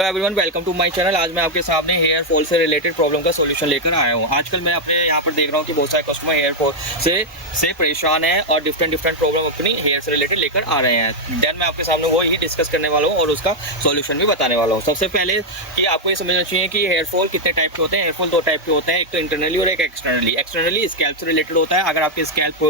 Everyone, welcome to my channel. आज मैं आपके सामने हेयर फॉल से रिलेटेड प्रॉब्लम का सॉल्यूशन लेकर आया हूँ। आजकल मैं अपने यहाँ पर देख रहा हूँ कि बहुत सारे कस्टमर हेयर फॉल से परेशान हैं और डिफरेंट प्रॉब्लम अपनी हेयर से रिलेटेड लेकर आ रहे हैं। देन मैं आपके सामने वो ही डिस्कस करने वाला हूँ और उसका सॉल्यूशन भी बताने वाला हूँ। सबसे पहले कि आपको ये समझना चाहिए कि हेयर फॉल कितने टाइप के होते हैं। हेयर फॉल दो टाइप के होते हैं, एक तो इंटरनली और एक एक्सटर्नली। एक्सटर्नली स्कैल्प से रिलेटेड होता है। अगर आपकी स्कैल्प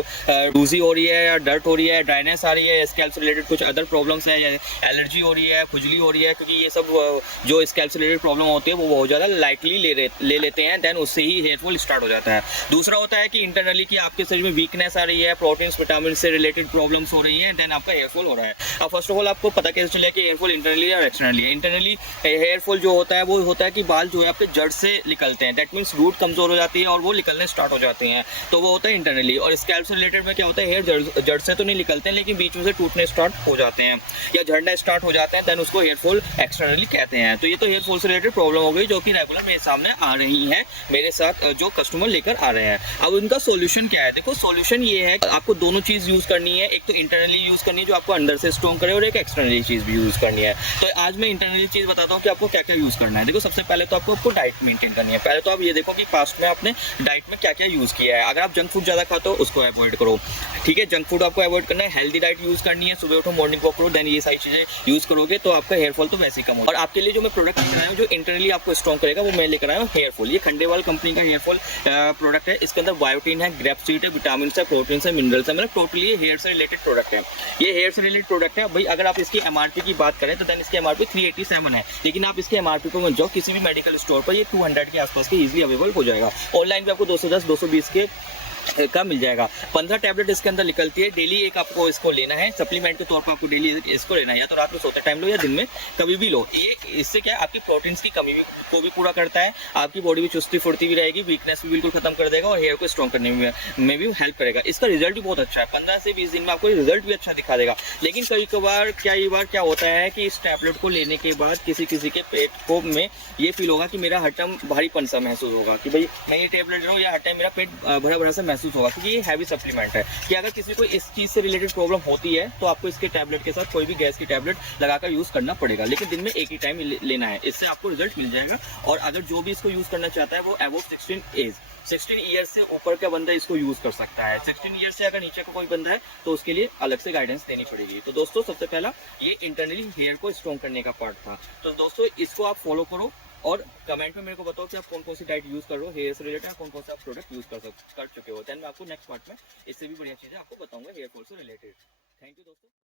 लूजी हो रही है या डर्ट हो रही है, ड्राइनेस आ रही है, स्कैल्प से रिलेटेड कुछ अदर प्रॉब्लम्स है या एलर्जी हो रही है, खुजली हो रही है, क्योंकि ये सब जो स्कैल्प रिलेटेड प्रॉब्लम होती है वो बहुत ज़्यादा लाइटली ले लेते हैं, देन उससे ही हेयर फॉल स्टार्ट हो जाता है। दूसरा होता है कि इंटरनली की आपके शरीर में वीकनेस आ रही है, प्रोटीन्स विटामिन से रिलेटेड प्रॉब्लम्स हो रही है, देन आपका हेयर फॉल हो रहा है। अब फर्स्ट ऑफ ऑल आपको पता कैसे चलेगा कि हेयर फॉल इंटरनली और एक्सटर्नली है। इंटरनली हेयर फॉल जो होता है वो होता है कि बाल जो है आपके जड़ से निकलते हैं, दैट मीन्स रूट कमजोर हो जाती है और वो निकलने स्टार्ट हो जाते हैं, तो वो होता है इंटरनली। और स्कैल्प से रिलेटेड में क्या होता है, हेयर जड़ से तो नहीं निकलते हैं लेकिन बीच में से टूटने स्टार्ट हो जाते हैं या झड़ने स्टार्ट हो जाते हैं, देन उसको हेयर फॉल एक्सटर्नली कहते हैं। तो ये तो हेयर फॉल से रिलेटेड प्रॉब्लम हो गई जो कि रेगुलर मेरे सामने आ रही है, मेरे साथ जो कस्टमर लेकर आ रहे हैं। अब उनका सॉल्यूशन क्या है? देखो, सॉल्यूशन ये है आपको दोनों चीज यूज करनी है। एक तो इंटरनली यूज करनी है जो आपको अंदर से स्ट्रॉन्ग करे, और एक एक्सटर्नली चीज भी यूज करनी है। तो आज मैं इंटरनली चीज बताता हूँ कि आपको क्या क्या यूज करना है। देखो, सबसे पहले तो आपको डाइट मेंटेन करनी है। पहले तो आप ये देखो कि पास्ट में आपने डाइट में क्या क्या यूज किया है। अगर आप जंक फूड ज्यादा खाते हो उसको अवॉइड करो, ठीक है। जंक फूड आपको अवॉइड करना है, हेल्दी डाइट यूज करनी है, सुबह उठो, मॉर्निंग वॉक करो, देन ये सारी चीजें यूज करोगे तो आपका हेयर फॉल तो वैसे ही कम होगा। और आपके लिए जो मैं प्रोडक्ट लेकर आया हूँ जो इंटरनली आपको स्ट्रॉन्ग करेगा वो मैं लेकर आया हूँ हेयर फॉल। ये खंडेवाल कंपनी का हेयर फॉल प्रोडक्ट है। इसके अंदर बायोटीन है, ग्रेप सीड है, विटामिन है, प्रोटीन है, मिनरल्स है, मतलब टोटली ये हेयर से रिलेटेड प्रोडक्ट है। ये हेयर से रिलेटेड प्रोडक्ट है। भाई अगर आप इसकी एमआरपी की बात करें तो देन इसकी एमआरपी 387 है, लेकिन आप इसके एमआरपी पर मत जाओ, किसी भी मेडिकल स्टोर पर ये 200 के आसपास के इजीली अवेलेबल हो जाएगा। ऑनलाइन पे आपको 210 220 के का मिल जाएगा। 15 टैबलेट इसके अंदर निकलती है। डेली एक आपको इसको लेना है, सप्लीमेंट के तौर पर आपको डेली इसको लेना है, या तो रात में सोते टाइम लो या दिन में कभी भी लो। ये इससे क्या है, आपकी प्रोटीन्स की कमी को भी पूरा करता है, आपकी बॉडी भी चुस्ती फुर्ती भी रहेगी, वीकनेस भी बिल्कुल खत्म कर देगा और हेयर को स्ट्रॉन्ग करने में भी हेल्प करेगा। इसका रिजल्ट भी बहुत अच्छा है, 15 से 20 दिन में आपको रिजल्ट भी अच्छा दिखा देगा। लेकिन कई बार क्या होता है कि इस टैबलेट को लेने के बाद किसी के पेट को में ये फील होगा कि मेरा हर टाइम भारीपन सा महसूस होगा कि भाई मैं ये टैबलेट ले रहा हूँ या हर टाइम मेरा पेट भरा भरा सा महसूस होगा, क्योंकि ये हैवी सप्लीमेंट है। कि अगर किसी को इस चीज से रिलेटेड प्रॉब्लम होती है तो आपको इसके टैबलेट के साथ कोई भी गैस की टैबलेट लगाकर यूज करना पड़ेगा, लेकिन दिन में एक ही टाइम लेना है, इससे आपको रिजल्ट मिल जाएगा। और अगर जो भी इसको यूज करना चाहता है वो अबव 16 ईयर से ऊपर का बंदा इसको यूज कर सकता है। 16 ईयर से अगर नीचे का कोई बंदा है तो उसके लिए अलग से गाइडेंस देनी पड़ेगी। तो दोस्तों, सबसे पहला ये इंटरनली हेयर को स्ट्रॉन्ग करने का पार्ट था। तो दोस्तों, इसको आप फॉलो करो और कमेंट में मेरे को बताओ कि आप कौन कौन सी डाइट यूज कर रहे हो हेयर से रिलेटेड, कौन कौन सा आप प्रोडक्ट यूज कर चुके हो। देन मैं आपको नेक्स्ट पार्ट में इससे भी बढ़िया चीजें आपको बताऊंगा हेयर फॉल से रिलेटेड। थैंक यू दोस्तों।